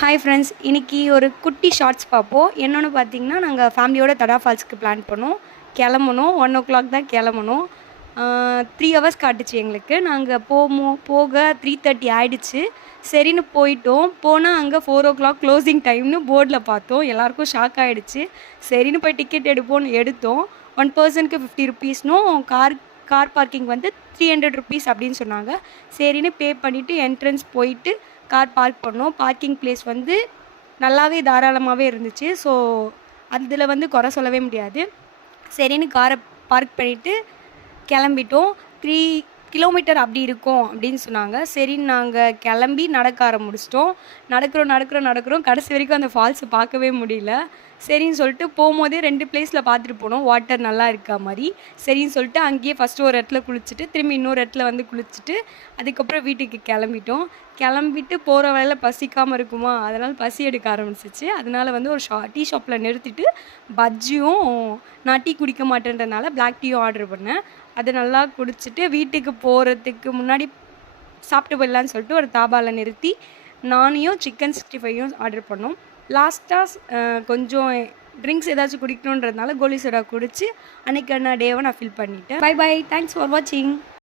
Hi friends இன்றைக்கி ஒரு குட்டி ஷார்ட்ஸ் பார்ப்போம். என்னென்னு பார்த்தீங்கன்னா நாங்கள் ஃபேமிலியோட தடா ஃபால்ஸ்க்கு பிளான் பண்ணோம். கிளம்பணும். ஒன் ஓ கிளாக் தான் கிளம்பணும். த்ரீ ஹவர்ஸ் காட்டுச்சு எங்களுக்கு. நாங்கள் போமோ போக த்ரீ தேர்ட்டி ஆகிடுச்சு சரின்னு போயிட்டோம். போனால் அங்கே ஃபோர் ஓ கிளாக் க்ளோசிங் டைம்னு போர்டில் பார்த்தோம். எல்லாருக்கும் ஷாக் ஆகிடுச்சு சரின்னு போய் டிக்கெட் எடுப்போம்னு எடுத்தோம். ஒன் பர்சனுக்கு ஃபிஃப்டி ருபீஸ்னும் கார் கார் பார்க்கிங் வந்து த்ரீ ஹண்ட்ரட் ருபீஸ் அப்படின்னு சொன்னாங்க. சரின்னு பே பண்ணிவிட்டு என்ட்ரன்ஸ் போயிட்டு கார் பார்க் பண்ணோம். பார்க்கிங் பிளேஸ் வந்து நல்லாவே தாராளமாகவே இருந்துச்சு. ஸோ அதில் வந்து குறை சொல்லவே முடியாது. சரின்னு காரை பார்க் பண்ணிவிட்டு கிளம்பிட்டோம். த்ரீ கிலோமீட்டர் அப்படி இருக்கும் அப்படின்னு சொன்னாங்க. சரின்னு நாங்கள் கிளம்பி நடக்க ஆரம்பிச்சிட்டோம். நடக்கிறோம் நடக்கிறோம் நடக்கிறோம். கடைசி வரைக்கும் அந்த ஃபால்ஸை பார்க்கவே முடியல. சரின்னு சொல்லிட்டு போகும்போதே ரெண்டு பிளேஸில் பார்த்துட்டு போனோம். வாட்டர் நல்லா இருக்கா மாதிரி. சரின்னு சொல்லிட்டு அங்கேயே ஃபஸ்ட்டு ஒரு இடத்துல குளிச்சுட்டு திரும்பி இன்னொரு இடத்துல வந்து குளிச்சுட்டு அதுக்கப்புறம் வீட்டுக்கு கிளம்பிட்டோம். கிளம்பிட்டு போகிற வேலையில் பசிக்காமல் இருக்குமா? அதனால் பசி எடுக்க ஆரம்பிச்சிச்சு. அதனால் வந்து ஒரு ஷா டீ ஷாப்பில் நிறுத்திட்டு பஜ்ஜியும் நான் டீ குடிக்க மாட்டேன்றதுனால பிளாக் டீயும் ஆர்டர் பண்ணேன். அதை நல்லா குடிச்சிட்டு வீட்டுக்கு போகிறதுக்கு முன்னாடி சாப்பிட்டு போயிடலான்னு சொல்லிட்டு ஒரு தாபாவில் நிறுத்தி நானையும் சிக்கன் சிக்ஸ்டி ஃபைவும் ஆர்டர் பண்ணோம். லாஸ்ட்டாக கொஞ்சம் ட்ரிங்க்ஸ் ஏதாச்சும் குடிக்கணுன்றதுனால கோலி சோடா குடித்து அன்றைக்கான டேவை நான் ஃபில் பண்ணிட்டேன். பை பை தேங்க்ஸ் ஃபார் வாட்சிங்